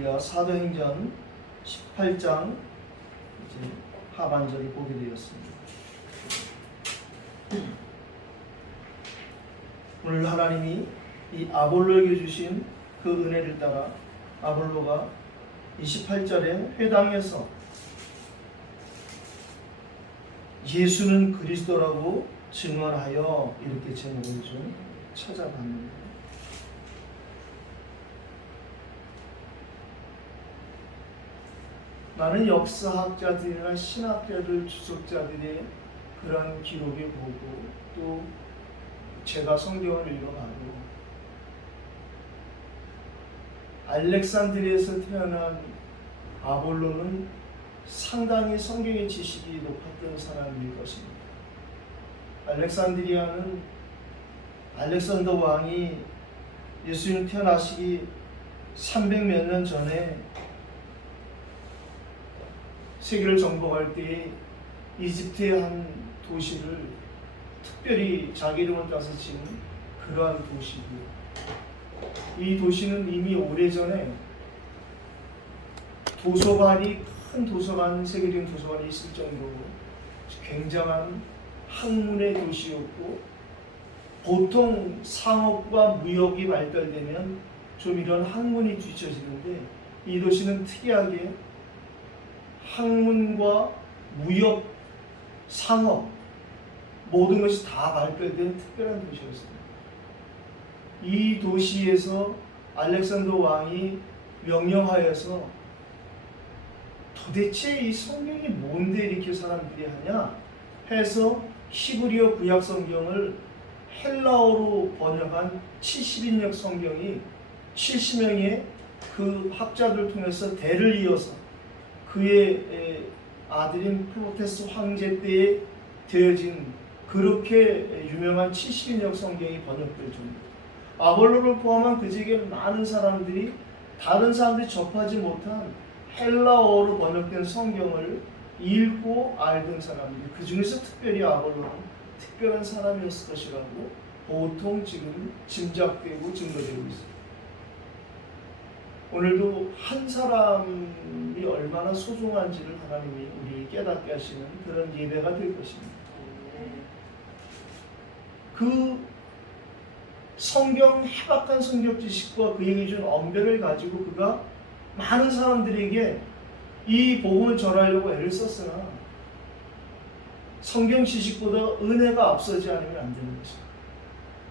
우리가 사도행전 18장 이제 하반절을 보게 되었습니다. 오늘 하나님이 이 아볼로에게 주신 그 은혜를 따라 아볼로가 28절에 회당에서 예수는 그리스도라고 증언하여 이렇게 제목을 좀 찾아봤는데, 나는 역사학자들이나 신학자들, 주석자들의 그런 기록에 보고 또 제가 성경을 읽어봐도 알렉산드리아에서 태어난 아볼로는 상당히 성경의 지식이 높았던 사람일 것입니다. 알렉산드리아는 알렉산더 왕이 예수님 태어나시기 300몇 년 전에 세계를 정복할 때 이집트의 한 도시를 특별히 자기 이름을 따서 지은 그러한 도시고요. 이 도시는 이미 오래전에 도서관이, 큰 도서관, 세계적인 도서관이 있을 정도로 굉장한 학문의 도시였고, 보통 상업과 무역이 발달되면 좀 이런 학문이 뒤처지는데 이 도시는 특이하게 학문과 무역, 상업 모든 것이 다 발달된 특별한 도시였습니다. 이 도시에서 알렉산더 왕이 명령하여서 도대체 이 성경이 뭔데 이렇게 사람들이 하냐 해서 히브리어 구약 성경을 헬라어로 번역한 70인역 성경이 70명의 그 학자들을 통해서 대를 이어서 그의 아들인 플로테스 황제 때에 되어진 그렇게 유명한 70인역 성경이 번역될 정도. 아볼로를 포함한 그 지역에 많은 사람들이 다른 사람들이 접하지 못한 헬라어로 번역된 성경을 읽고 알던 사람들, 그 중에서 특별히 아볼로는 특별한 사람이었을 것이라고 보통 지금 짐작되고 증거되고 있습니다. 오늘도 한 사람이 얼마나 소중한지를 하나님이 우리 깨닫게 하시는 그런 예배가 될 것입니다. 그 성경, 해박한 성경 지식과 그에게 준 언변을 가지고 그가 많은 사람들에게 이 복음을 전하려고 애를 썼으나 성경 지식보다 은혜가 앞서지 않으면 안 되는 것입니다.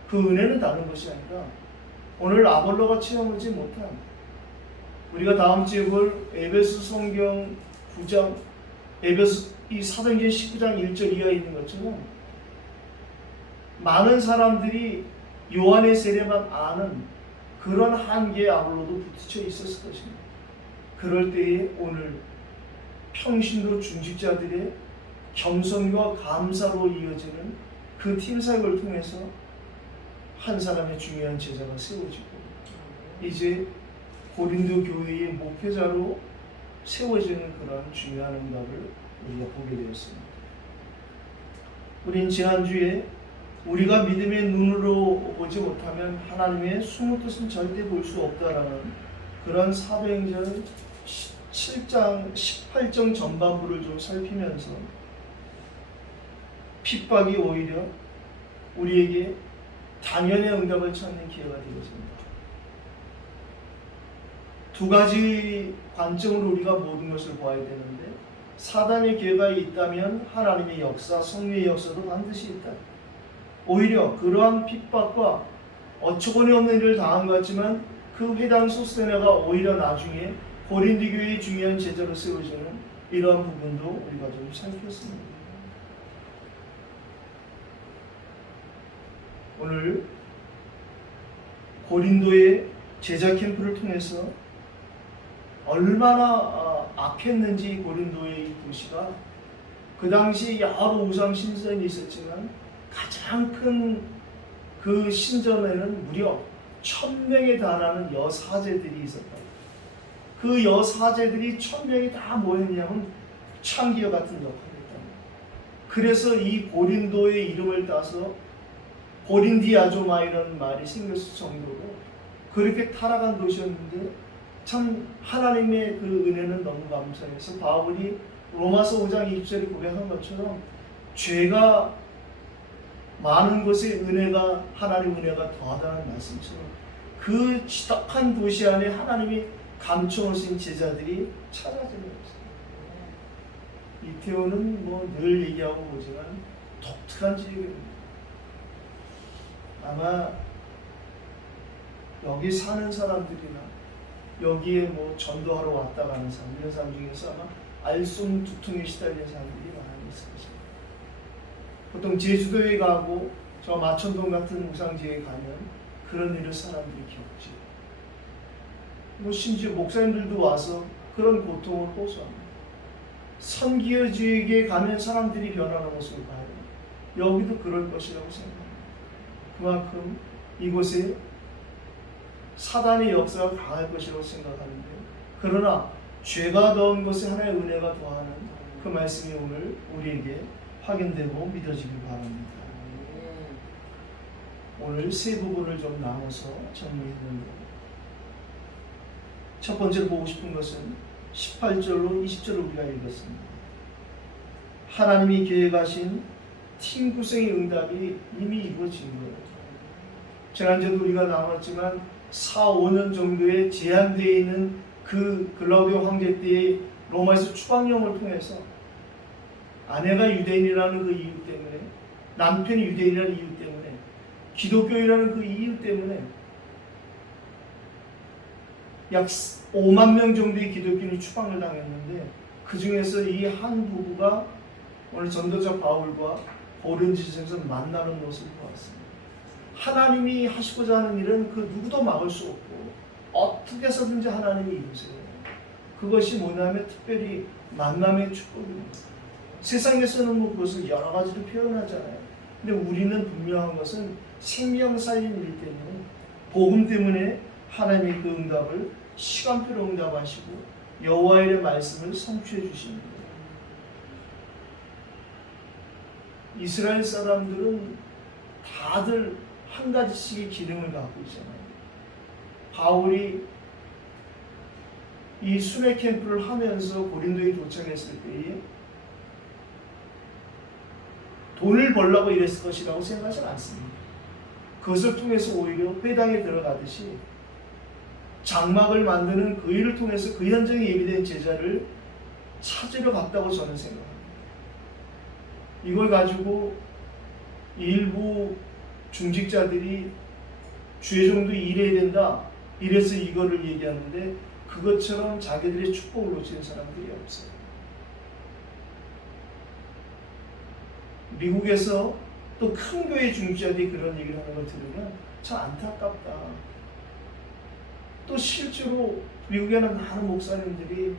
그 은혜는 다른 것이 아니라 오늘 아볼로가 체험하지 못한, 우리가 다음 주에 볼 에베소 성경 9장, 에베소 이 사도행전 19장 1절 이하에 있는 것처럼 많은 사람들이 요한의 세례만 아는 그런 한계에 아볼로도 부딪혀 있었을 것입니다. 그럴 때에 오늘 평신도 중직자들의 겸손과 감사로 이어지는 그 팀 사역을 통해서 한 사람의 중요한 제자가 세워지고 이제 고린도 교회의 목회자로 세워지는 그런 중요한 응답을 우리가 보게 되었습니다. 우린 지난주에 우리가 믿음의 눈으로 보지 못하면 하나님의 숨은 뜻은 절대 볼 수 없다라는 그런 사도행전 7장 18장 전반부를 좀 살피면서 핍박이 오히려 우리에게 당연의 응답을 찾는 기회가 되겠습니다. 두 가지 관점으로 우리가 모든 것을 보아야 되는데, 사단의 기회가 있다면 하나님의 역사, 성령의 역사도 반드시 있다. 오히려 그러한 핍박과 어처구니 없는 일을 당한 것 같지만 그 회당 소스테네가 오히려 나중에 고린도 교회의 중요한 제자로 세워지는 이러한 부분도 우리가 좀 살폈습니다. 오늘 고린도의 제자 캠프를 통해서 얼마나 악했는지 고린도의 이 도시가, 그 당시 여러 우상 신전이 있었지만 가장 큰 그 신전에는 무려 1000명에 달하는 여사제들이 있었다. 그 여사제들이 1000명이 다 뭐였냐면 창기와 같은 역할을 했다. 그래서 이 고린도의 이름을 따서 고린디아조마 이런 말이 생겼을 정도로 그렇게 타락한 도시였는데, 참 하나님의 그 은혜는 너무 감사해서 바울이 로마서 5장 20절에 고백한 것처럼 죄가 많은 곳에 은혜가 하나님 은혜가 더하다는 말씀처럼 그 지독한 도시 안에 하나님이 감춰오신 제자들이 찾아지는 것입니다. 이태원은 뭐 늘 얘기하고 보지만 독특한 지역입니다. 아마 여기 사는 사람들이나 여기에 뭐 전도하러 왔다 가는 사람 이런 사람 중에서 아마 알쏭 두통에 시달리는 사람들이 많이 있을 것입니다. 보통 제주도에 가고 저 마천동 같은 우상지에 가면 그런 일을 사람들이 겪지. 뭐 심지어 목사님들도 와서 그런 고통을 호소합니다. 선기어 지역에 가면 사람들이 변하는 모습을 봐요. 여기도 그럴 것이라고 생각합니다. 그만큼 이곳에 사단의 역사가 강할 것이라고 생각하는데, 그러나 죄가 더한 곳에 하나의 은혜가 더하는 그 말씀이 오늘 우리에게 확인되고 믿어지길 바랍니다. 오늘 세 부분을 좀 나눠서 정리했는데, 첫 번째로 보고 싶은 것은 18절로 20절을 우리가 읽었습니다. 하나님이 계획하신 팀 구성의 응답이 이미 이루어진 거예요. 지난주에도 우리가 나눴지만 4, 5년 정도의 제한되어 있는 그 글라우디오 황제 때의 로마에서 추방령을 통해서 아내가 유대인이라는 그 이유 때문에, 남편이 유대인이라는 이유 때문에, 기독교인이라는 그 이유 때문에 약 5만 명 정도의 기독교인이 추방을 당했는데, 그 중에서 이 한 부부가 오늘 전도자 바울과 고린도전에서 만나는 모습을 보았습니다. 하나님이 하시고자 하는 일은 그 누구도 막을 수 없고 어떻게 해서든지 하나님이 이루세요. 그것이 뭐냐면 특별히 만남의 축복입니다. 세상에서는 뭐 그것을 여러 가지로 표현하잖아요. 근데 우리는 분명한 것은 생명 살린 일 때문에, 복음 때문에 하나님의 그 응답을 시간표로 응답하시고 여호와의 말씀을 성취해 주십니다. 이스라엘 사람들은 다들 한 가지씩의 기능을 갖고 있잖아요. 바울이 이 순회 캠프를 하면서 고린도에 도착했을 때에 돈을 벌려고 이랬을 것이라고 생각하지 않습니다. 그것을 통해서 오히려 회당에 들어가듯이 장막을 만드는 그 일을 통해서 그 현장에 예비된 제자를 찾으러 갔다고 저는 생각합니다. 이걸 가지고 일부 중직자들이 주의 정도 일해야 된다, 이래서 이거를 얘기하는데, 그것처럼 자기들의 축복을 놓치는 사람들이 없어요. 미국에서 또 큰 교회 중직자들이 그런 얘기를 하는 걸 들으면 참 안타깝다. 또 실제로 미국에는 많은 목사님들이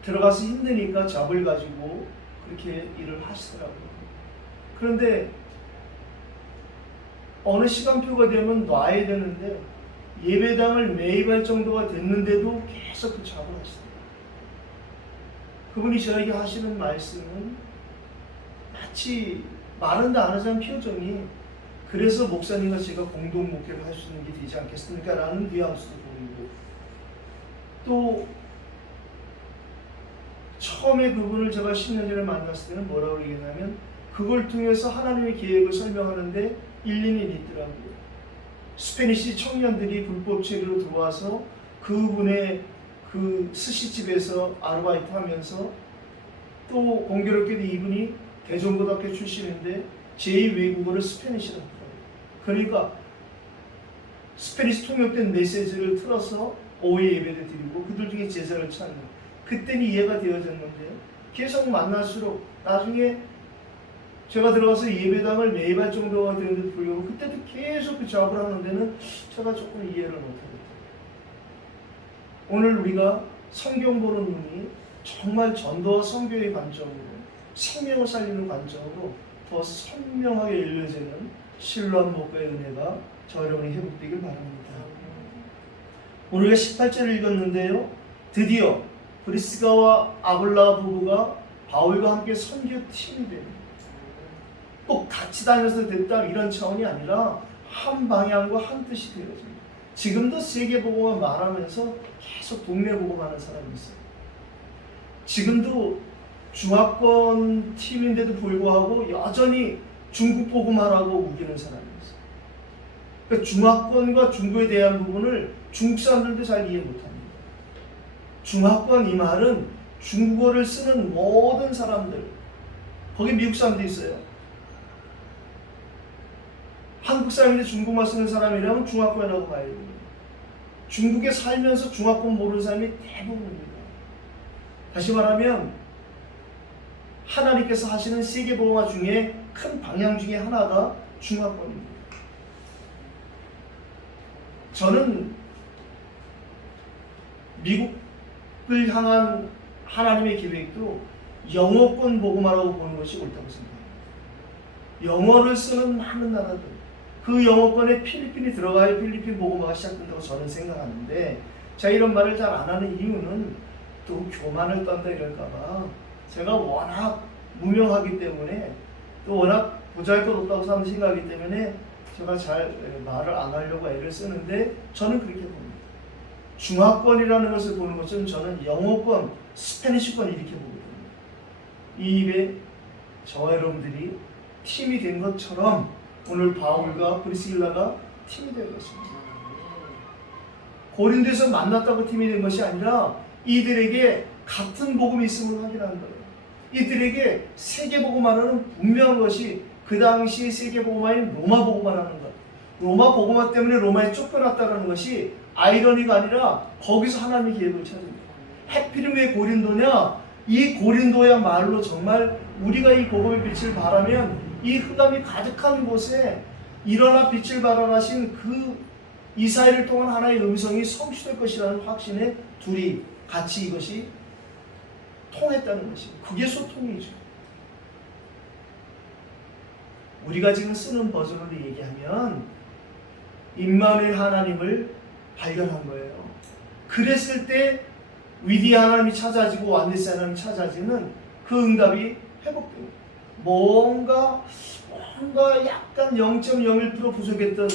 들어가서 힘드니까 잡을 가지고 그렇게 일을 하시더라고요. 그런데 어느 시간표가 되면 놔야 되는데 예배당을 매입할 정도가 됐는데도 계속 그 작업을 하시더라고요. 그분이 저에게 하시는 말씀은 마치 말은 다 안 하자는 표정이, 그래서 목사님과 제가 공동 목회를 할 수 있는 게 되지 않겠습니까? 라는 뉘앙스도 보이고, 또 처음에 그분을 제가 10년 전에 만났을 때는 뭐라고 얘기했냐면, 그걸 통해서 하나님의 계획을 설명하는데 일리는 있더라고요. 스페니시 청년들이 불법 체류로 들어와서 그분의 그 스시집에서 아르바이트 하면서, 또 공교롭게도 이분이 대전고등학교 출신인데 제2외국어를 스페니시라고 하더라고요. 그러니까 스페니시 통역된 메시지를 틀어서 오후에 예배를 드리고 그들 중에 제자를 찾는, 그때는 이해가 되어졌는데 계속 만날수록 나중에 제가 들어가서 예배당을 매입할 정도가 되는데도 불구하고 그때도 계속 그 작업을 하는 데는 제가 조금 이해를 못하겠어요. 오늘 우리가 성경 보는 눈이 정말 전도와 선교의 관점으로, 생명을 살리는 관점으로 더 선명하게 열려지는 신뢰한 목과의 은혜가 저 여러분이 회복되길 바랍니다. 오늘 18절을 읽었는데요, 드디어 브리스가와 아굴라 부부가 바울과 함께 선교팀이 됩니다. 꼭 같이 다녀서 됐다 이런 차원이 아니라 한 방향과 한 뜻이 되어집니다. 지금도 세계복음화 말하면서 계속 동네 복음하는 사람이 있어요. 지금도 중화권 팀인데도 불구하고 여전히 중국 복음화라고 우기는 사람이 있어요. 그러니까 중화권과 중국에 대한 부분을 중국 사람들도 잘 이해 못합니다. 중화권 이 말은 중국어를 쓰는 모든 사람들, 거기 미국 사람도 있어요. 한국 사람인데 중국말 쓰는 사람이라면 중화권이라고 봐야 됩니다. 중국에 살면서 중화권 모르는 사람이 대부분입니다. 다시 말하면 하나님께서 하시는 세계복음화 중에 큰 방향 중에 하나가 중화권입니다. 저는 미국을 향한 하나님의 계획도 영어권 복음화라고 보는 것이 옳다고 생각합니다. 영어를 쓰는 많은 나라들, 그 영어권에 필리핀이 들어가야 필리핀 복음화가 시작된다고 저는 생각하는데, 자, 이런 말을 잘 안 하는 이유는 또 교만을 떤다 이럴까봐, 제가 워낙 무명하기 때문에 또 워낙 보잘것없다고 사람들이 생각하기 때문에 제가 잘 말을 안 하려고 애를 쓰는데, 저는 그렇게 봅니다. 중화권이라는 것을 보는 것은 저는 영어권, 스페니쉬권 이렇게 보거든요. 이 일에 저와 여러분들이 팀이 된 것처럼 오늘 바울과 브리스길라가 팀이 된 것입니다. 고린도에서 만났다고 팀이 된 것이 아니라 이들에게 같은 복음이 있음을 확인한 거예요. 이들에게 세계복음화라는 분명한 것이 그 당시 세계복음화인 로마 복음화라는 것. 로마 복음화 때문에 로마에 쫓겨났다는 것이 아이러니가 아니라 거기서 하나님의 계획을 찾습니다. 하필이면 왜 고린도냐? 이 고린도야말로 정말 우리가 이 복음의 빛을 바라면 이 흑암이 가득한 곳에 일어나 빛을 발하신 그 이사야를 통한 하나의 음성이 성취될 것이라는 확신에 둘이 같이 이것이 통했다는 것입니다. 그게 소통이죠. 우리가 지금 쓰는 버전으로 얘기하면 임마누엘 하나님을 발견한 거예요. 그랬을 때 위대한 하나님이 찾아지고 완데스 하나님이 찾아지는 그 응답이 회복됩니다. 뭔가 약간 0.01% 부족했던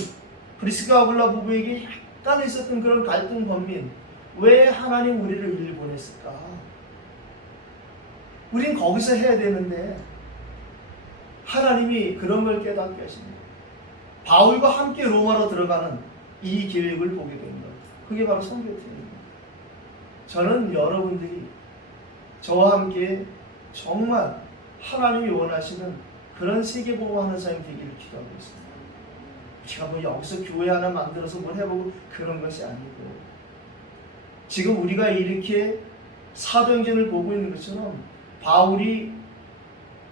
브리스가 아굴라 부부에게 약간 있었던 그런 갈등 번민, 왜 하나님 우리를 일리 보냈을까? 우린 거기서 해야 되는데 하나님이 그런 걸 깨닫게 하십니다. 바울과 함께 로마로 들어가는 이 계획을 보게 됩니다. 그게 바로 선교팀입니다. 저는 여러분들이 저와 함께 정말 하나님이 원하시는 그런 세계복음하는 사람이 되기를 기도하고 있습니다. 제가 뭐 여기서 교회 하나 만들어서 뭘 해보고 그런 것이 아니고, 지금 우리가 이렇게 사도행전을 보고 있는 것처럼 바울이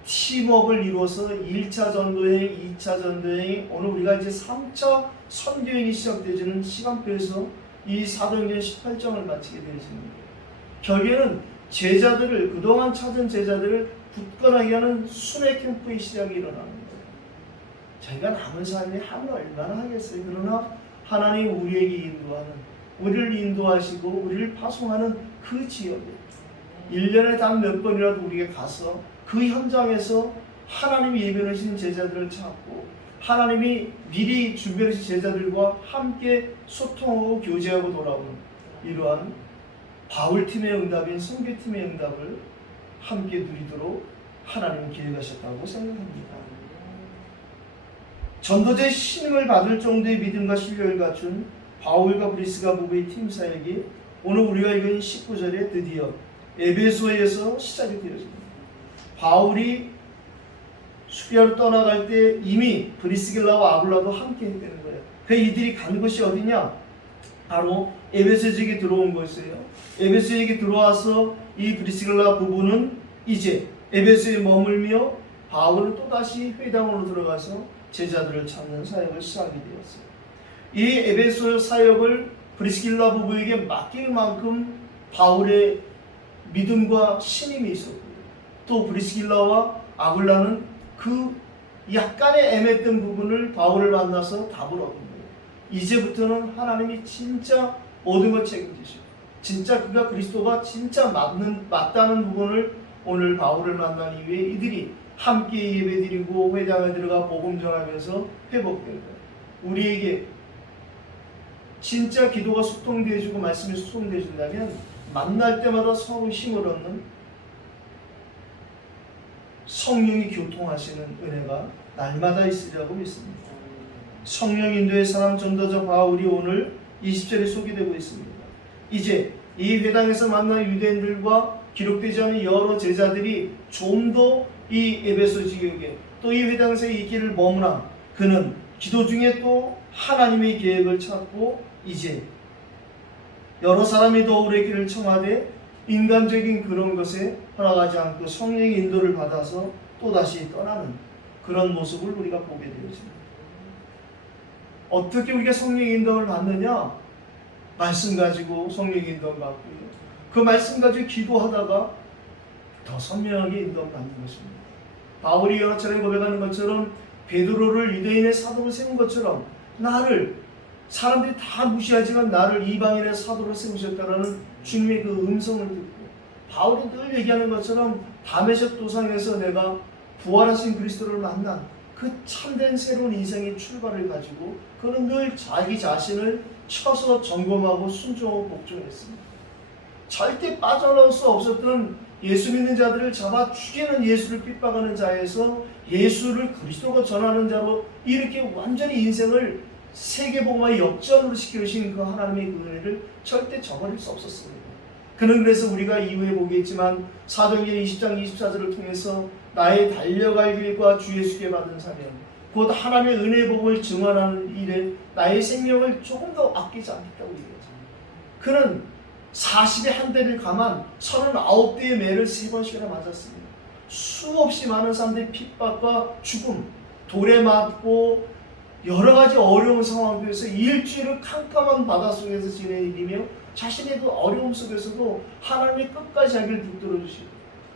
팀워크를 이루어서 1차 전도여행, 2차 전도여행, 오늘 우리가 이제 3차 선교여행이 시작되어지는 시간표에서 이 사도행전 18장을 마치게 되어지는 거예요. 결국에는 제자들을, 그동안 찾은 제자들을 굳건하게 하는 순회 캠프의 시작이 일어나는 거예요. 저희가 남은 삶에 함을 얼마나 하겠어요. 그러나 하나님 우리에게 인도하는, 우리를 인도하시고 우리를 파송하는 그 지역에 1년에 단 몇 번이라도 우리가 가서 그 현장에서 하나님이 예배하신 제자들을 찾고 하나님이 미리 준비하신 제자들과 함께 소통하고 교제하고 돌아오는 이러한 바울팀의 응답인 선교팀의 응답을 함께 누리도록 하나님은 계획하셨다고 생각합니다. 전도자의 신임을 받을 정도의 믿음과 신뢰를 갖춘 바울과 브리스가 부부의 팀 사역이 오늘 우리가 읽은 19절에 드디어 에베소에서 시작이 되어집니다. 바울이 수비아로 떠나갈 때 이미 브리스길라와 아굴라도 함께 했다는 거예요. 그 이들이 간 곳이 어디냐? 바로 에베소 지역에 들어온 것이에요. 에베소에게 들어와서 이 브리스길라 부부는 이제 에베소에 머물며 바울은 또다시 회당으로 들어가서 제자들을 찾는 사역을 시작하게 되었어요. 이 에베소 사역을 브리스길라 부부에게 맡길 만큼 바울의 믿음과 신임이 있었고요. 또 브리스길라와 아굴라는 그 약간의 애매했던 부분을 바울을 만나서 답을 얻은 거예요. 이제부터는 하나님이 진짜 모든 걸 책임지시고 진짜 그가 그리스도가 진짜 맞다는 부분을 오늘 바울을 만난 이후에 이들이 함께 예배드리고 회당에 들어가 복음 전하면서 회복될 거예요. 우리에게 진짜 기도가 소통되어지고 말씀이 소통되어진다면 만날 때마다 서로 힘을 얻는 성령이 교통하시는 은혜가 날마다 있으리라고 믿습니다. 성령 인도의 사람 전도자 바울이 오늘 20절에 소개되고 있습니다. 이제 이 회당에서 만난 유대인들과 기록되지 않은 여러 제자들이 좀 더 이 에베소 지역에 또 이 회당에서 이 길을 머무나 그는 기도 중에 또 하나님의 계획을 찾고 이제 여러 사람이 더울의 길을 청하되 인간적인 그런 것에 허락하지 않고 성령의 인도를 받아서 또다시 떠나는 그런 모습을 우리가 보게 되어집니다. 어떻게 우리가 성령의 인도를 받느냐? 말씀 가지고 성령의 인도를 받고요. 그 말씀 가지고 기도하다가 더 선명하게 인도를 받는 것입니다. 바울이 여러 차례 고백하는 것처럼 베드로를 유대인의 사도로 세운 것처럼 나를 사람들이 다 무시하지만 나를 이방인의 사도로 세우셨다라는 주님의 그 음성을 듣고 바울이 늘 얘기하는 것처럼 다메섹 도상에서 내가 부활하신 그리스도를 만난 그 참된 새로운 인생의 출발을 가지고 그는 늘 자기 자신을 쳐서 점검하고 순종하고 복종했습니다. 절대 빠져나올 수 없었던 예수 믿는 자들을 잡아 죽이는 예수를 핍박하는 자에서 예수를 그리스도가 전하는 자로 이렇게 완전히 인생을 세계복음화의 역전으로 시켜주신 그 하나님의 그 은혜를 절대 저버릴 수 없었습니다. 그는 그래서 우리가 이후에 보겠지만 사도행전 20장 24절을 통해서 나의 달려갈 길과 주 예수께 받은 사명 곧 하나님의 은혜 복음을 증언하는 일에 나의 생명을 조금 더 아끼지 않겠다고 얘기하죠. 그는 40의 한 대를 감한 39대의 매를 3번씩이나 맞았습니다. 수없이 많은 사람들의 핍박과 죽음, 돌에 맞고 여러 가지 어려운 상황 속에서 일주일을 캄캄한 바다 속에서 지낸 일이며 자신의 그 어려움 속에서도 하나님의 끝까지 자기를 붙들어 주시고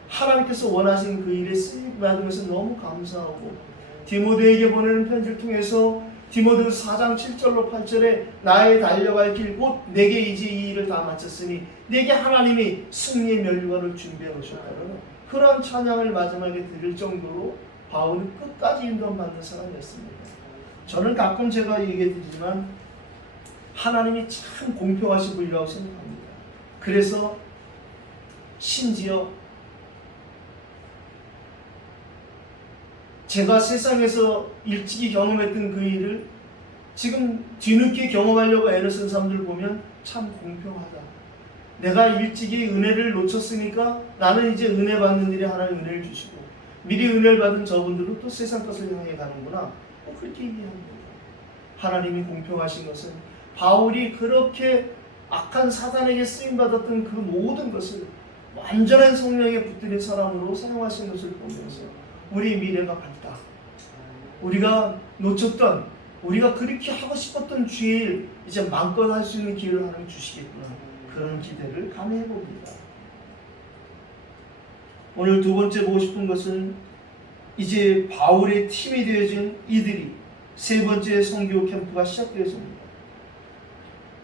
하나님께서 원하신 그 일에 쓰임 받으면서 너무 감사하고 디모데에게 보내는 편지를 통해서 디모데후서 4장 7절로 8절에 나의 달려갈 길 곧 내게 이제 이 일을 다 마쳤으니 내게 하나님이 승리의 면류관을 준비해 놓으셨다는 그러한 찬양을 마지막에 드릴 정도로 바울은 끝까지 인도받는 사람이었습니다. 저는 가끔 제가 얘기해 드리지만 하나님이 참 공평하신 분이라고 생각합니다. 그래서 심지어 제가 세상에서 일찍이 경험했던 그 일을 지금 뒤늦게 경험하려고 애를 쓴 사람들을 보면 참 공평하다. 내가 일찍이 은혜를 놓쳤으니까 나는 이제 은혜 받는 일에 하나님 은혜를 주시고 미리 은혜를 받은 저분들은 또 세상 것을 향해 가는구나. 그렇게 얘기합니다. 하나님이 공평하신 것은 바울이 그렇게 악한 사단에게 쓰임받았던 그 모든 것을 완전한 성령에 붙들린 사람으로 사용하신 것을 보면서 우리 미래가 밝다. 우리가 놓쳤던 우리가 그렇게 하고 싶었던 주의 일 이제 마음껏 할 수 있는 기회를 하나님 주시겠구나. 그런 기대를 감해해 봅니다. 오늘 두 번째 보고 싶은 것은 이제 바울의 팀이 되어진 이들이 세 번째 선교 캠프가 시작되었습니다.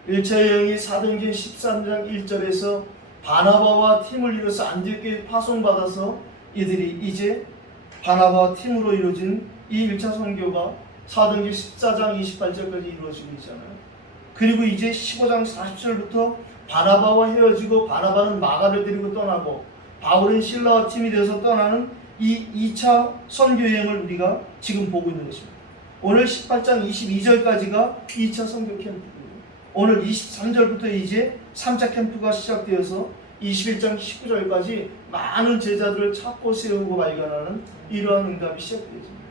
1차 여행이 사도행전 13장 1절에서 바나바와 팀을 이뤄서 안디옥에 파송받아서 이들이 이제 바나바와 팀으로 이루어진 이 1차 선교가 사도행전 14장 28절까지 이루어지고 있잖아요. 그리고 이제 15장 40절부터 바나바와 헤어지고 바나바는 마가를 데리고 떠나고 바울은 실라와 팀이 되어서 떠나는 이 2차 선교 여행을 우리가 지금 보고 있는 것입니다. 오늘 18장 22절까지가 2차 선교 캠프고요. 오늘 23절부터 이제 3차 캠프가 시작되어서 21장 19절까지 많은 제자들을 찾고 세우고 발견하는 이러한 응답이 시작되어집니다.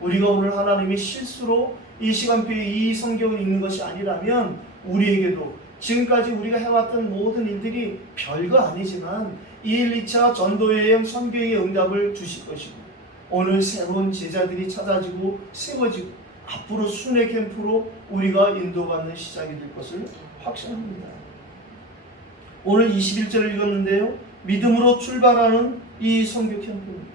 우리가 오늘 하나님이 실수로 이 시간표에 이 성경을 읽는 것이 아니라면 우리에게도 지금까지 우리가 해왔던 모든 일들이 별거 아니지만 1, 2차 전도여행 선교의 응답을 주실 것이고 오늘 새로운 제자들이 찾아지고 세워지고 앞으로 순회 캠프로 우리가 인도받는 시작이 될 것을 확신합니다. 오늘 21절을 읽었는데요. 믿음으로 출발하는 이 선교 캠프입니다.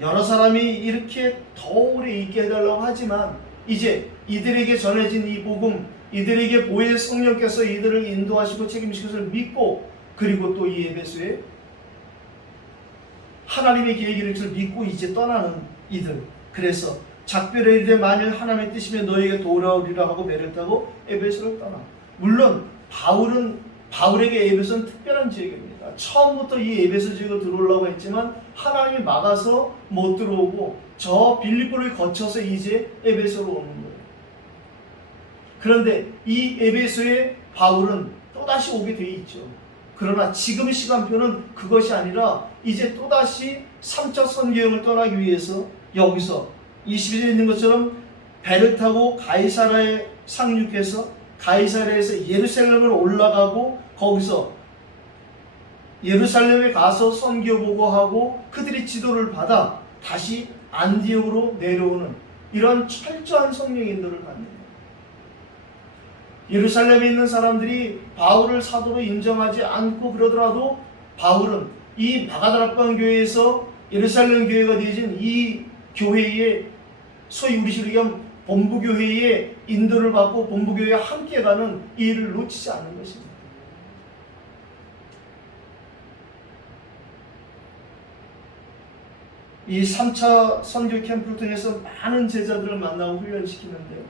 여러 사람이 이렇게 더 오래 있게 해달라고 하지만 이제 이들에게 전해진 이 복음, 이들에게 보혜 성령께서 이들을 인도하시고 책임지실 것을 믿고 그리고 또 이 에베소에 하나님의 계획을 믿고 이제 떠나는 이들. 그래서 작별에 이르되 만일 하나님의 뜻이면 너에게 돌아오리라 하고 베레타고 에베소를 떠나. 물론 바울에게 에베소는 특별한 지역입니다. 처음부터 이 에베소 지역을 들어오려고 했지만 하나님이 막아서 못 들어오고 저 빌립보를 거쳐서 이제 에베소로 오는 거예요. 그런데 이 에베소에 바울은 또다시 오게 돼 있죠. 그러나 지금 시간표는 그것이 아니라 이제 또다시 3차 선교여행을 떠나기 위해서 여기서 22절에 있는 것처럼 배를 타고 가이사라에 상륙해서 가이사라에서 예루살렘으로 올라가고 거기서 예루살렘에 가서 선교 보고하고 그들의 지도를 받아 다시 안디옥으로 내려오는 이런 철저한 성령 인도를 받는 예루살렘에 있는 사람들이 바울을 사도로 인정하지 않고 그러더라도 바울은 이 마가다락방 교회에서 예루살렘 교회가 되어진 이 교회에 소위 우리식으로 얘기하면 본부교회의 인도를 받고 본부교회와 함께 가는 이 일을 놓치지 않는 것입니다. 이 3차 선교 캠프를 통해서 많은 제자들을 만나고 훈련시키는데요.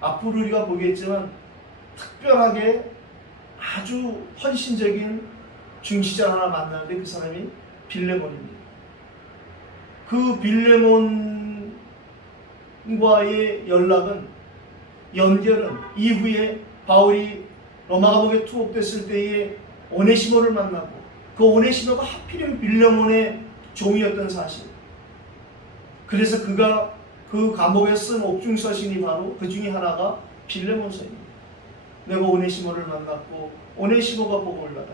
앞으로 우리가 보겠지만 특별하게 아주 헌신적인 중시자 하나 만나는데 그 사람이 빌레몬입니다. 그 빌레몬과의 연결은 이후에 바울이 로마 감옥에 투옥됐을 때에 오네시모를 만나고 그 오네시모가 하필이면 빌레몬의 종이었던 사실. 그래서 그가 그 감옥에 쓴 옥중서신이 바로 그 중에 하나가 빌레몬서입니다. 내가 오네시모를 만났고 오네시모가 복음을 받았다.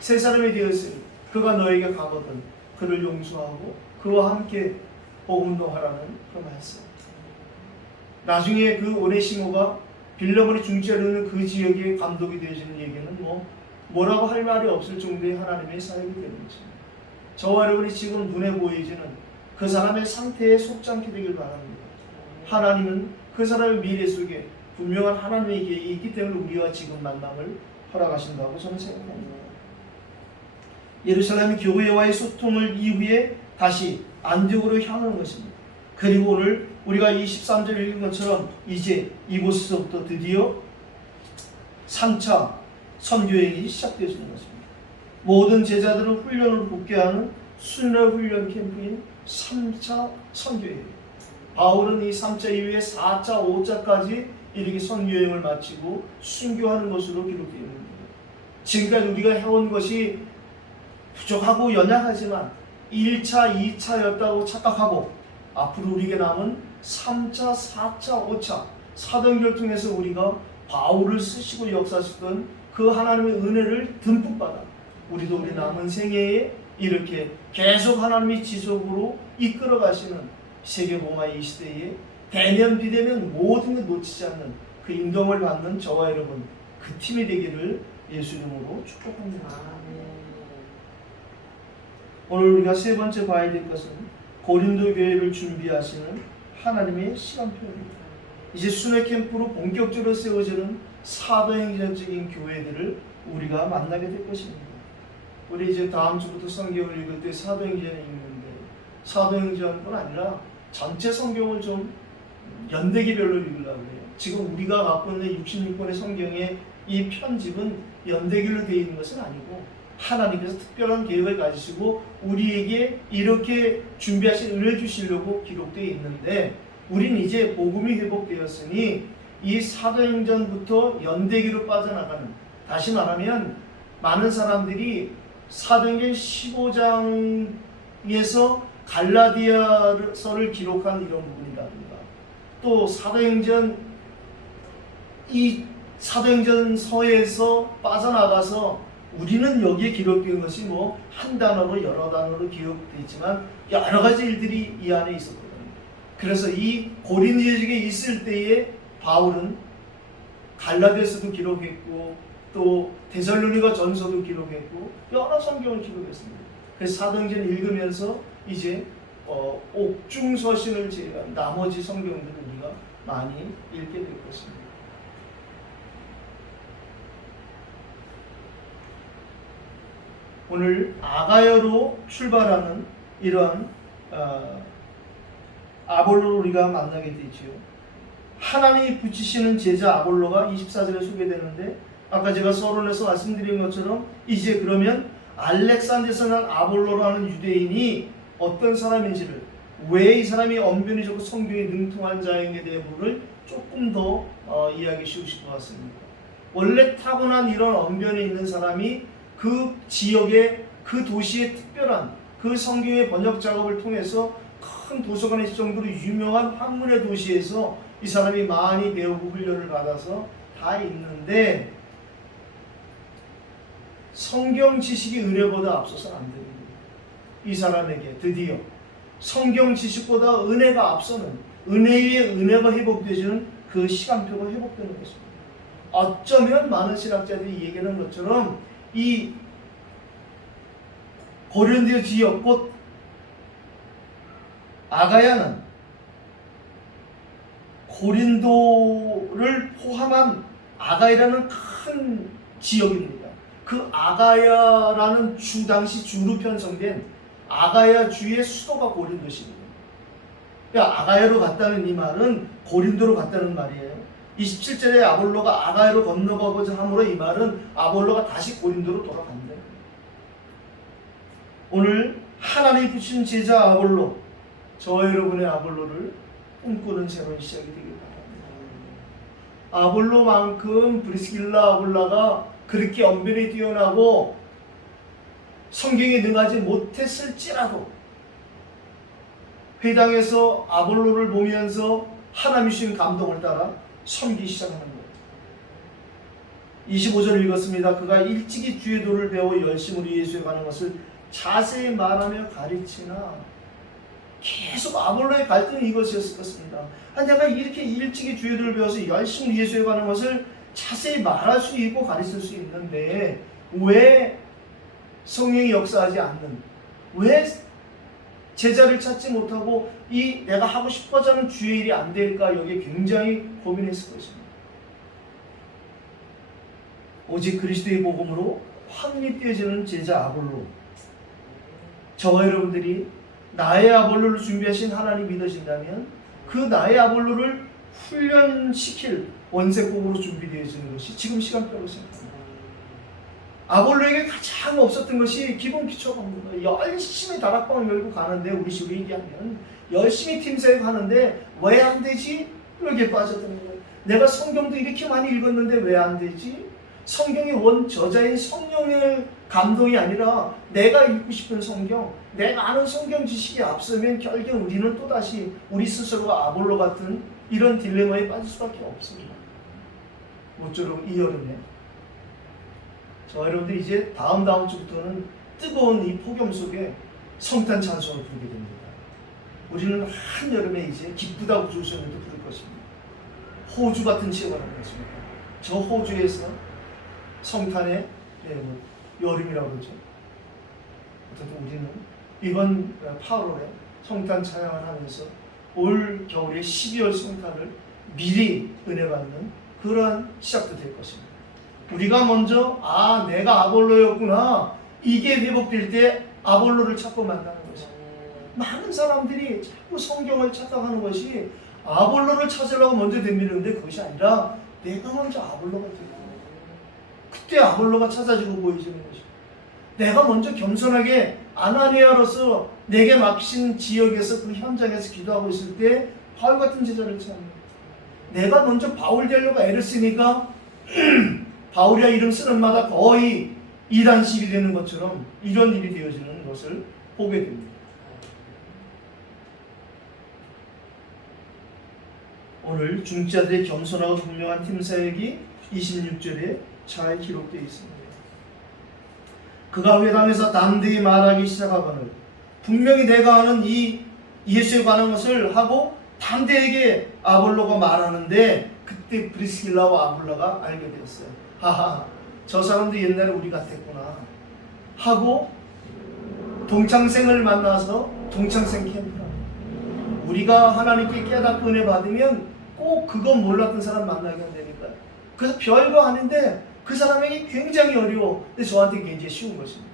세 사람이 되었으니 그가 너에게 가거든 그를 용서하고 그와 함께 복음동하라는 그 말씀. 나중에 그 오네시모가 빌레몬이 중지하려는 그 지역의 감독이 되어지는 얘기는 뭐라고 할 말이 없을 정도의 하나님의 사역이 되는 것입니다. 저와 여러분이 지금 눈에 보이지는 그 사람의 상태에 속지 않게 되길 바랍니다. 하나님은 그 사람의 미래 속에 분명한 하나님의 계획이 있기 때문에 우리와 지금 만남을 허락하신다고 저는 생각합니다. 예루살렘 교회와의 소통을 이후에 다시 안디옥으로 향하는 것입니다. 그리고 오늘 우리가 23절 읽은 것처럼 이제 이곳에서부터 드디어 3차 선교여행이 시작되어지는 것입니다. 모든 제자들을 훈련을 붙게 하는 순회 훈련 캠프인 3차 선교여행. 바울은 이 3차 이후에 4차, 5차까지 이렇게 선교여행을 마치고 순교하는 것으로 기록되어 있습니다. 지금까지 우리가 해온 것이 부족하고 연약하지만 1차, 2차였다고 착각하고 앞으로 우리에게 남은 3차, 4차, 5차 사도행전을 통해서 우리가 바울을 쓰시고 역사하시던 그 하나님의 은혜를 듬뿍 받아 우리도 우리 남은 생애에 이렇게 계속 하나님이 지속으로 이끌어 가시는 세계복음화의 이 시대에 대면 비대면 모든 것 놓치지 않는 그 인도를 받는 저와 여러분 그 팀이 되기를 예수 이름으로 축복합니다. 오늘 우리가 세 번째 봐야 될 것은 고린도 교회를 준비하시는 하나님의 시간표입니다. 이제 순회 캠프로 본격적으로 세워지는 사도행전적인 교회들을 우리가 만나게 될 것입니다. 우리 이제 다음 주부터 성경을 읽을 때 사도행전을 읽는데 사도행전뿐 아니라 전체 성경을 좀 연대기별로 읽으려고 해요. 지금 우리가 갖고 있는 66권의 성경의 이 편집은 연대기로 되어 있는 것은 아니고 하나님께서 특별한 계획을 가지시고 우리에게 이렇게 준비하신 은혜 주시려고 기록되어 있는데 우리는 이제 복음이 회복되었으니 이 사도행전부터 연대기로 빠져나가는, 다시 말하면 많은 사람들이 사도행전 15장에서 갈라디아서를 기록한 이런 부분이라든가 또 사도행전서에서 빠져나가서 우리는 여기에 기록된 것이 한 단어로 여러 단어로 기록되어 있지만 여러 가지 일들이 이 안에 있었거든요. 그래서 이 고린도에 있을 때에 바울은 갈라디아서도 기록했고 또 데살로니가 전서도 기록했고 여러 성경을 기록했습니다. 그래서 사도행전 읽으면서 이제 옥중서신을 제외한 나머지 성경들을 우리가 많이 읽게 될 것입니다. 오늘 아가야로 출발하는 이러한 아볼로를 우리가 만나게 되지요. 하나님이 붙이시는 제자 아볼로가 24절에 소개되는데, 아까 제가 서론에서 말씀드린 것처럼 이제 그러면 알렉산드에서 난 아볼로라는 유대인이 어떤 사람인지를, 왜 이 사람이 언변이 좋고 성경에 능통한 자인에 대한 부분을 조금 더 이해하기 쉬우실 것 같습니다. 원래 타고난 이런 언변이 있는 사람이 그 지역의, 그 도시의 특별한 그 성경의 번역 작업을 통해서 큰 도서관에 있을 정도로 유명한 학문의 도시에서 이 사람이 많이 배우고 훈련을 받아서 다 있는데, 성경 지식이 은혜보다 앞서서는 안 됩니다. 이 사람에게 드디어 성경 지식보다 은혜가 앞서는, 은혜 위에 은혜가 회복되지는 그 시간표가 회복되는 것입니다. 어쩌면 많은 신학자들이 얘기하는 것처럼 이 고린도 지역, 곧 아가야는 고린도를 포함한 아가야라는 큰 지역입니다. 그 아가야라는 주, 당시 주로 편성된 아가야 주의 수도가 고린도시입니다. 그러니까 아가야로 갔다는 이 말은 고린도로 갔다는 말이에요. 27절에 아볼로가 아가야로 건너가고자 함으로 이 말은 아볼로가 다시 고린도로 돌아간다. 오늘 하나님이 붙인 제자 아볼로, 저와 여러분의 아볼로를 꿈꾸는 새로운 시작이 되길 바랍니다. 아볼로만큼 브리스길라 아볼라가 그렇게 언변이 뛰어나고 성경에 능하지 못했을지라도 회당에서 아볼로를 보면서 하나님이 주신 감동을 따라 섬기기 시작하는 거예요. 25절을 읽었습니다. 그가 일찍이 주의 도를 배워 열심으로 예수에 가는 것을 자세히 말하며 가르치나. 계속 아볼로의 갈등은 이것이었을 것입니다. 내가 이렇게 일찍이 주의 도를 배워서 열심으로 예수에 가는 것을 자세히 말할 수 있고 가르칠 수 있는데 왜 성령이 역사하지 않는, 왜 제자를 찾지 못하고 이 내가 하고 싶어서 하는 주의 일이 안 될까, 여기에 굉장히 고민했을 것입니다. 오직 그리스도의 복음으로 확립되어지는 제자 아볼로, 저와 여러분들이 나의 아볼로를 준비하신 하나님 믿어진다면 그 나의 아볼로를 훈련시킬 원색곡으로 준비되어지는 것이 지금 시간표로 생각합니다. 아볼로에게 가장 없었던 것이 기본 기초가 없는 거예요. 열심히 다락방을 열고 가는데, 우리 식으로 얘기하면 열심히 팀사에 가는데 왜 안 되지? 여기에 빠져드는 거예요. 내가 성경도 이렇게 많이 읽었는데 왜 안 되지? 성경의 원 저자인 성령의 감동이 아니라 내가 읽고 싶은 성경, 내가 아는 성경 지식이 앞서면 결국 우리는 또다시 우리 스스로가 아볼로 같은 이런 딜레마에 빠질 수밖에 없습니다. 모쪼록 이 여름에 저 여러분들 이제 다음 주부터는 뜨거운 이 폭염 속에 성탄 찬송을 부르게 됩니다. 우리는 한여름에 이제 기쁘다고 조선에도 부를 것입니다. 호주 같은 체험을 하는 것입니다. 저 호주에서 성탄의 여름이라고 그러죠. 어쨌든 우리는 이번 8월에 성탄 찬양을 하면서 올 겨울에 12월 성탄을 미리 은혜 받는 그러한 시작도 될 것입니다. 우리가 먼저 내가 아볼로였구나, 이게 회복될 때 아볼로를 찾고 만나는 것입니다. 많은 사람들이 자꾸 성경을 찾아가는 것이 아볼로를 찾으려고 먼저 덤비는데 그것이 아니라 내가 먼저 아볼로가 되고 그때 아볼로가 찾아지고 보여지는 것입니다. 내가 먼저 겸손하게 아나니아로서 내게 맡기신 지역에서 그 현장에서 기도하고 있을 때 바울 같은 제자를 찾는, 내가 먼저 바울 되려고 애를 쓰니까 바울이라 이름 쓰는 마다 거의 이단식이 되는 것처럼 이런 일이 되어지는 것을 보게 됩니다. 오늘 중자들의 겸손하고 분명한 팀 사역이 26절에 잘 기록되어 있습니다. 그가 회당에서 담대히 말하기 시작하거늘 분명히 내가 아는 이 예수에 관한 것을 하고 담대하게 아볼로가 말하는데, 그때 브리스길라와 아볼로가 알게 되었어요. 하하, 저 사람도 옛날에 우리 같았구나 하고 동창생을 만나서 동창생 캠프라, 우리가 하나님께 깨닫고 은혜 받으면 꼭 그건 몰랐던 사람 만나게 한다니까요. 그래서 별거 아닌데 그 사람에게 굉장히 어려워. 근데 저한테 굉장히 쉬운 것입니다.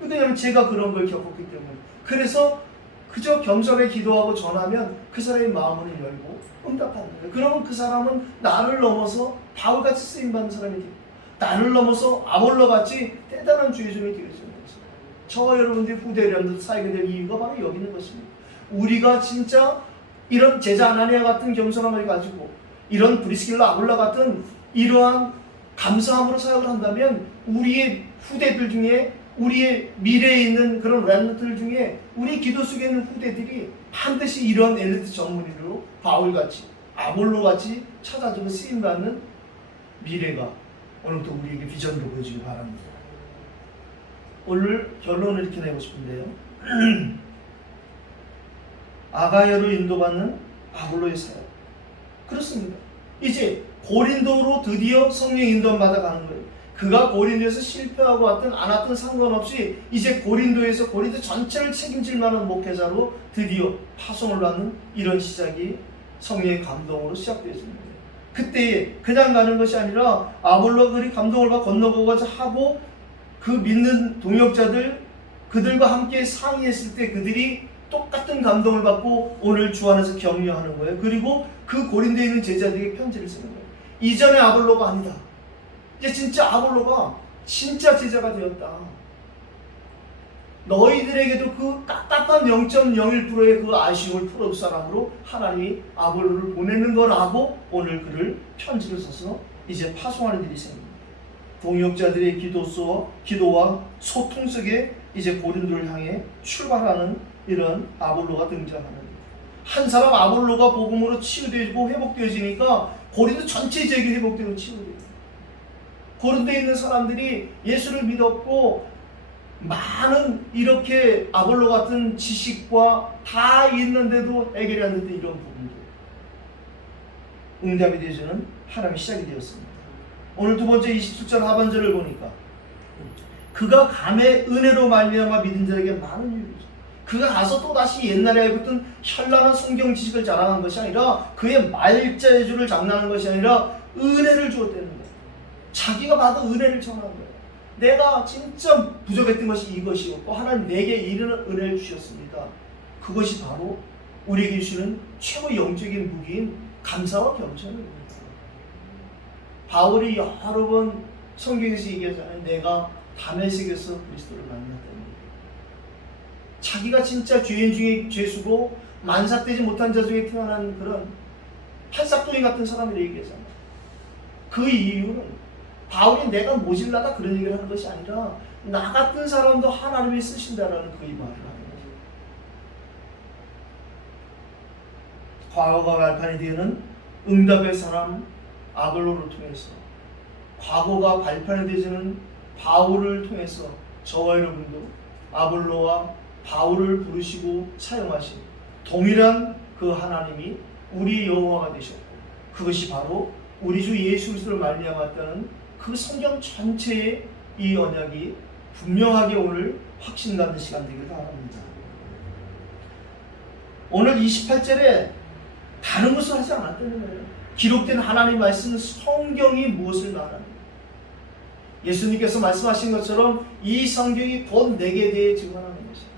왜냐하면 제가 그런 걸 겪었기 때문에. 그래서 그저 겸손히 기도하고 전하면 그 사람의 마음을 열고 응답하는 거예요. 그러면 그 사람은 나를 넘어서 바울같이 쓰임받는 사람이 되고 나를 넘어서 아볼로같이 대단한 주의 종이 되어지는 거죠. 저와 여러분들이 후대련들 사역이 될 이유가 바로 여기 있는 것입니다. 우리가 진짜 이런 제자 아나니아 같은 겸손함을 가지고 이런 브리스길라 아굴라 같은 이러한 감사함으로 사역을 한다면 우리의 후대들 중에 우리의 미래에 있는 그런 렘넌트들 중에 우리 기도 속에 있는 후대들이 반드시 이런 엘리트 전문인으로 바울같이 아볼로같이 찾아주고 쓰임받는 미래가 오늘부터 우리에게 비전으로 보여주기 바랍니다. 오늘 결론을 이렇게 내고 싶은데요. 아가야로 인도받는 아볼로의 사역. 그렇습니다. 이제 고린도로 드디어 성령 인도를 받아가는 거예요. 그가 고린도에서 실패하고 왔든 안 왔든 상관없이 이제 고린도에서 고린도 전체를 책임질 만한 목회자로 드디어 파송을 받는 이런 시작이 성령의 감동으로 시작되어지는 거예요. 그때 그냥 가는 것이 아니라 아볼로가 그리 감동을 받아 건너가고자 하고 그 믿는 동역자들 그들과 함께 상의했을 때 그들이 똑같은 감동을 받고 오늘 주 안에서 격려하는 거예요. 그리고 그 고린도에 있는 제자들에게 편지를 쓰는 거예요. 이전의 아볼로가 아니다. 이제 진짜 아볼로가 진짜 제자가 되었다. 너희들에게도 그 답답한 0.01%의 그 아쉬움을 풀어줄 사람으로 하나님이 아볼로를 보내는 거라고 오늘 그를 편지를 써서 이제 파송하는 일이 생깁니다. 동역자들의 기도와 소통 속에 이제 고린도를 향해 출발하는 이런 아볼로가 등장하는 거예요. 한 사람 아볼로가 복음으로 치유되고 회복되어지니까 고린도 전체 지역이 회복되고 치유돼요. 고린도에 있는 사람들이 예수를 믿었고 많은 이렇게 아볼로 같은 지식과 다 있는데도 해결이 안 됐던 이런 부분들 응답이 되어주는 하나님의 시작이 되었습니다. 오늘 두 번째 27절 하반절을 보니까 그가 감의 은혜로 말미암아 믿은 자에게 많은 유익이죠. 그가 가서 또다시 옛날에 알고 있던 현란한 성경 지식을 자랑한 것이 아니라 그의 말재주를 장난한 것이 아니라 은혜를 주었다는 거예요. 자기가 받은 은혜를 전한 거예요. 내가 진짜 부족했던 것이 이것이었고 하나님 내게 이르는 은혜를 주셨습니다. 그것이 바로 우리에게 주시는 최고 영적인 무기인 감사와 겸손입니다. 바울이 여러 번 성경에서 얘기하잖아요. 내가 다메섹에서 그리스도를 만났다는 얘기. 자기가 진짜 죄인 중에 죄수고 만삭되지 못한 자 중에 태어난 그런 팔싹동이 같은 사람을 얘기하잖아요. 그 이유는 바울이 내가 모질라다 그런 얘기를 하는 것이 아니라 나 같은 사람도 하나님이 쓰신다라는 그 말을 하는 거죠. 과거가 발판이 되는 응답의 사람 아볼로를 통해서 과거가 발판이 되지는 바울을 통해서 저와 여러분도 아볼로와 바울을 부르시고 사용하신 동일한 그 하나님이 우리 여호와가 되셨고 그것이 바로 우리 주 예수 그리스도를 말미암았다는 그 성경 전체의 이 언약이 분명하게 오늘 확신받는 시간 되길 바랍니다. 오늘 28절에 다른 것을 하지 않았다는 거예요. 기록된 하나님의 말씀 성경이 무엇을 말하는가? 예수님께서 말씀하신 것처럼 이 성경이 곧 내게 대해 증언하는 것입니다.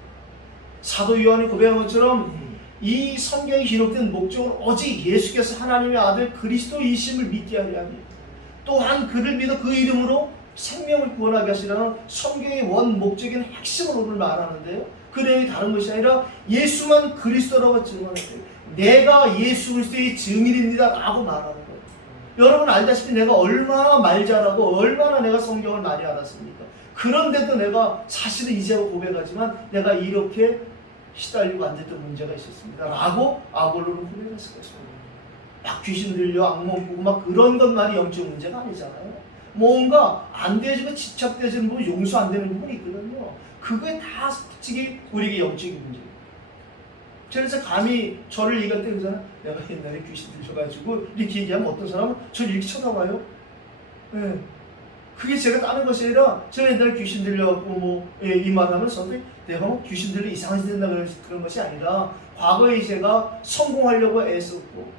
사도 요한이 고백한 것처럼 이 성경이 기록된 목적은 오직 예수께서 하나님의 아들 그리스도이심을 믿게 하려 합니다. 또한 그를 믿어 그 이름으로 생명을 구원하게 하시라는 성경의 원 목적인 핵심을 오늘 말하는데요. 그 내용이 다른 것이 아니라 예수만 그리스도라고 증언했대요. 내가 예수 그리스도의 증인입니다 라고 말하는 거예요. 여러분 알다시피 내가 얼마나 말 잘하고 얼마나 내가 성경을 많이 알았습니까? 그런데도 내가 사실은 이제와 고백하지만 내가 이렇게 시달리고 앉았던 문제가 있었습니다 라고 아볼로는 고백했을 것입니다. 막 귀신 들려 악몽 꾸고 막 그런 것만이 영적 문제가 아니잖아요. 뭔가 안 되어지고 집착되지는 부분, 용서 안 되는 부분이 있거든요. 그게 다 솔직히 우리에게 영적인 문제예요. 그래서 감히 저를 얘기할 때 그러잖아요. 내가 옛날에 귀신 들려가지고 이렇게 얘기하면 어떤 사람은 저를 이렇게 쳐다봐요. 네. 그게 제가 따는 것이 아니라 제가 옛날에 귀신 들려갖고 이 말하면서 내가 귀신 들려 이상한 짓 된다 그런 것이 아니라 과거에 제가 성공하려고 애썼고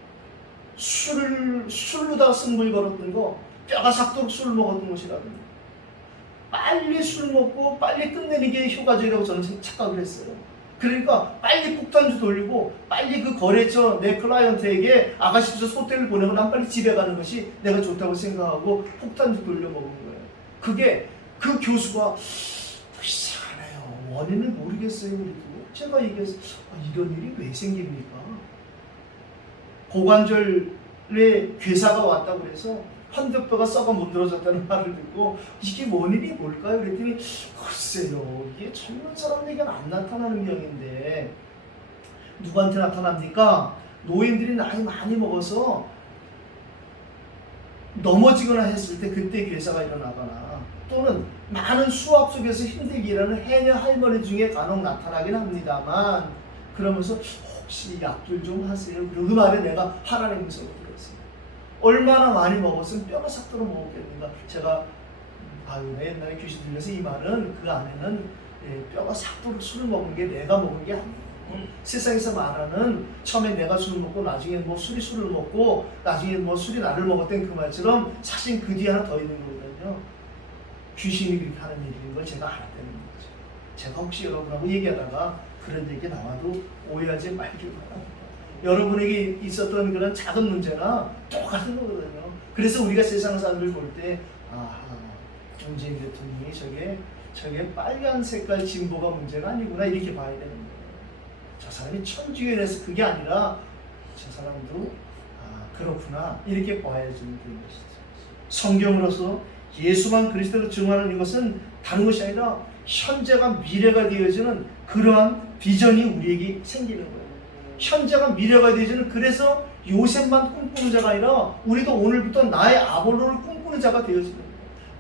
술로다가 승부를 걸었던 거, 뼈가 삭도록 술을 먹었던 것이라든가 빨리 술 먹고 빨리 끝내는 게 효과적이라고 저는 착각을 했어요. 그러니까 빨리 폭탄주 돌리고 빨리 그 거래처 내 클라이언트에게 아가씨 저 호텔을 보내고 난 빨리 집에 가는 것이 내가 좋다고 생각하고 폭탄주 돌려 먹은 거예요. 그게 그 교수가 이상하네요. 원인을 모르겠어요. 우리도. 제가 얘기해서 이런 일이 왜 생깁니까? 고관절에 괴사가 왔다고 그래서 환절뼈가 썩어 문드러졌다는 말을 듣고 이게 원인이 뭘까요? 그랬더니 글쎄요, 이게 젊은 사람에게는 안 나타나는 병인데 누구한테 나타납니까? 노인들이 나이 많이 먹어서 넘어지거나 했을 때 그때 괴사가 일어나거나 또는 많은 수압 속에서 힘들게 일하는 해녀 할머니 중에 간혹 나타나긴 합니다만 그러면서 혹시 약줄 좀 하세요. 그리고 그 말에 내가 하나님의 음성을 들었어요. 얼마나 많이 먹었으면 뼈가 싹 들어 먹었겠는가. 제가 옛날에 귀신 들려서 이 말은 그 안에는 뼈가 싹 들어 술을 먹은 게 내가 먹은 게 아니에요. 세상에서 말하는 처음에 내가 술을 먹고 나중에 뭐 술이 술을 먹고 나중에 뭐 술이 나를 먹었던 그 말처럼 사실 그 뒤에 하나 더 있는 거거든요. 귀신이 그렇게 하는 일인 걸 제가 알았다는 거죠. 제가 혹시 여러분하고 얘기하다가 그런 얘기 나와도 오해하지 말길 바랍니다. 여러분에게 있었던 그런 작은 문제나 똑같은 거거든요. 그래서 우리가 세상 사람들 볼 때 문재인 대통령이 저게 빨간 색깔 진보가 문제가 아니구나 이렇게 봐야 되는 거예요. 저 사람이 천주교인에서 그게 아니라 저 사람도 그렇구나 이렇게 봐야지 되는 것이죠. 성경으로서 예수만 그리스도로 증언하는 이것은 다른 것이 아니라 현재가 미래가 되어지는 그러한 비전이 우리에게 생기는 거예요. 현재가 미래가 되어지는 그래서 요셉만 꿈꾸는 자가 아니라 우리도 오늘부터 나의 아볼로를 꿈꾸는 자가 되어지는 거예요.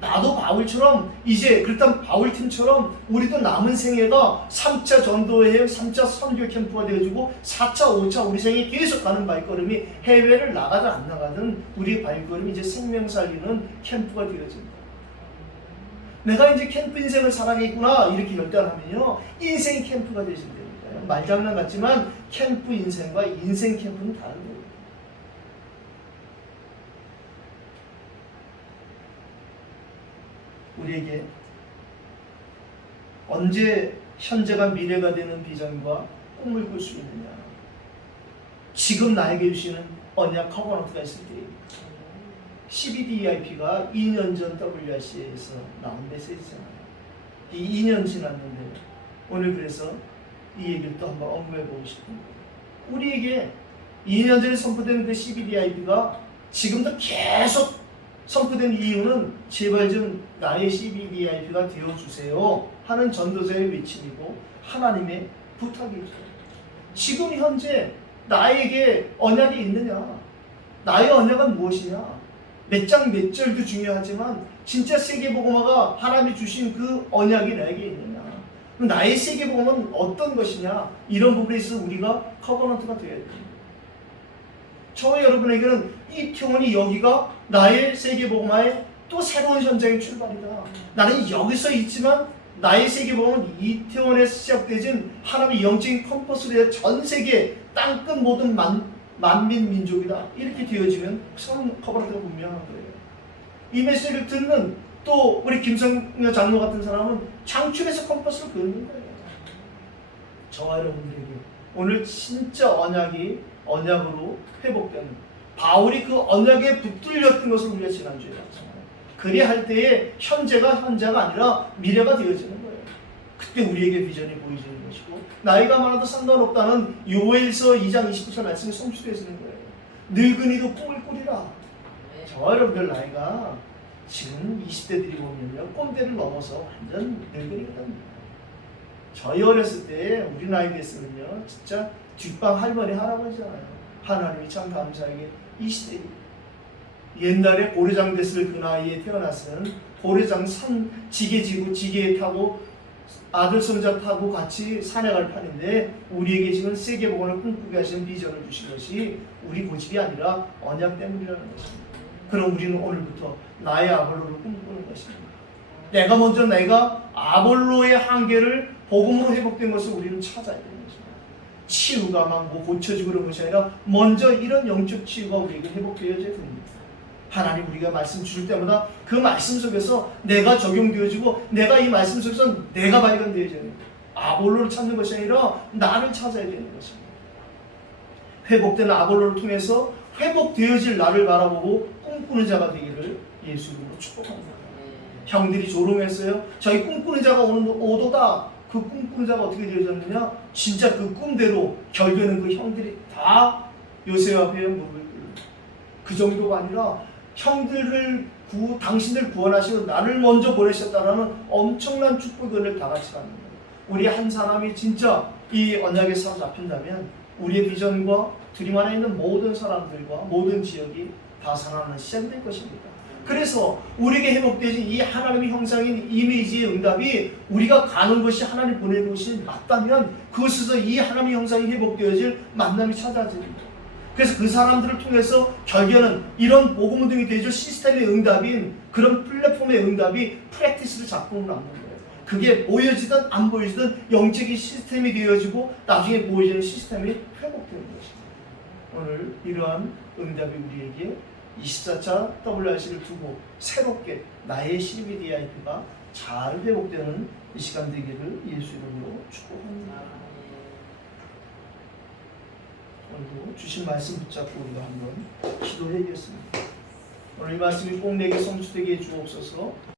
나도 바울처럼 이제 그렇다면 바울팀처럼 우리도 남은 생애가 3차 전도회 3차 선교 캠프가 되어지고 4차 5차 우리 생에 계속 가는 발걸음이 해외를 나가든 안 나가든 우리 발걸음이 이제 생명 살리는 캠프가 되어집니다. 내가 이제 캠프 인생을 살아가겠구나 이렇게 결단하면요 인생 캠프가 되신답니다. 말장난 같지만 캠프 인생과 인생 캠프는 다른 거예요. 우리에게 언제 현재가 미래가 되는 비전과 꿈을 꿀 수 있느냐? 지금 나에게 주시는 언약 커버넌트가 있을 때입니다. CBDIP가 2년 전 WRC에서 나온 메시지잖아요. 이 2년 지났는데 오늘 그래서 이 얘기를 또 한번 언급해보고 싶습니다. 우리에게 2년 전에 선포된 그 CBDIP가 지금도 계속 선포된 이유는 제발 좀 나의 CBDIP가 되어주세요 하는 전도자의 외침이고 하나님의 부탁이죠. 지금 현재 나에게 언약이 있느냐? 나의 언약은 무엇이냐? 몇 장 몇 절도 중요하지만 진짜 세계복음화가 하나님이 주신 그 언약이 나에게 있느냐? 나의 세계복음은 어떤 것이냐? 이런 부분에 있어서 우리가 커버넌트가 되어야 됩니다. 저와 여러분에게는 이 태원이 여기가 나의 세계복음화의 또 새로운 현장의 출발이다. 나는 여기서 있지만 나의 세계복음은 이태원에서 시작되진 하나님의 영적인 컴퍼스로 해서 전 세계 땅끝 모든 만민 민족이다. 이렇게 되어지면 커버넌트가 분명한 거예요. 이 메시지를 듣는 또 우리 김성녀 장로 같은 사람은 장출해서 컴퍼스를 그리는 거예요. 저와 여러분들에게 오늘 진짜 언약으로 회복되는 바울이 그 언약에 붙들렸던 것을 우리가 지난주에 봤잖아요. 그리 할 때에 현재가 아니라 미래가 되어지는 거예요. 그때 우리에게 비전이 보여지는 것이고 나이가 많아도 상관없다는 요엘서 2장 29절 말씀이 성취되어지는 거예요. 늙은이도 꿈을 꾸리라. 저와 여러분들 나이가 지금 20대들이 보면요 꼰대를 넘어서 완전 늙은이거든요. 저희 어렸을 때 우리 나이 됐으면요 진짜 뒷방 할머니 할아버지잖아요. 하나님이 참 감사하게 이 시대에 옛날에 고려장 됐을 그 나이에 태어났은 고려장 산 지게 지고 지게에 타고 아들 손자 타고 같이 산에 갈 판인데 우리에게 지금 세계복음을 꿈꾸게 하시는 비전을 주신 것이 우리 고집이 아니라 언약 때문이라는 것입니다. 그럼 우리는 오늘부터 나의 아볼로를 꿈꾸는 것입니다. 내가 아볼로의 한계를 복음으로 회복된 것을 우리는 찾아야 되는 것입니다. 치유가 막 고쳐지고 그런 것이 아니라 먼저 이런 영적 치유가 우리에게 회복되어져야 됩니다. 하나님 우리가 말씀 주실 때마다 그 말씀 속에서 내가 적용되어지고 내가 이 말씀 속에서 내가 발견되어져야 됩니다. 아볼로를 찾는 것이 아니라 나를 찾아야 되는 것입니다. 회복된 아볼로를 통해서 회복되어질 나를 바라보고 꿈꾸는 자가 되기를 예수 이름으로 축복합니다. 형들이 조롱했어요. 저희 꿈꾸는 자가 오도다. 그 꿈꾸는 자가 어떻게 되어졌느냐? 진짜 그 꿈대로 결국에는 그 형들이 다 요셉 앞에 무릎을 꿇는, 그 정도가 아니라 형들을 당신들 구원하시고 나를 먼저 보내셨다라는 엄청난 축복을 다 같이 받는 거예요. 우리 한 사람이 진짜 이 언약에 사로잡힌다면 우리의 비전과 드림 안에 있는 모든 사람들과 모든 지역이 다 살아나는 시작이 될 것입니다. 그래서 우리에게 회복되어진 이 하나님의 형상인 이미지의 응답이 우리가 가는 것이 하나님 보내는 것이 맞다면 그것에서 이 하나님의 형상이 회복되어질 만남이 찾아집니다. 그래서 그 사람들을 통해서 결국에는 이런 복음 운동이 되죠. 시스템의 응답인 그런 플랫폼의 응답이 프랙티스를 작품을 남는 거예요. 그게 보여지든 안 보여지든 영적인 시스템이 되어지고 나중에 보여지는 시스템이 회복되는 것입니다. 오늘 이러한 응답이 우리에게 24차 WRC를 두고 새롭게 나의 CBDIP가 잘 회복되는 이 시간 되기를 예수 이름으로 축복합니다. 오늘도 주신 말씀 붙잡고 우리가 한번 기도해야겠습니다. 오늘 이 말씀이 꼭 내게 성취되게 해 주옵소서.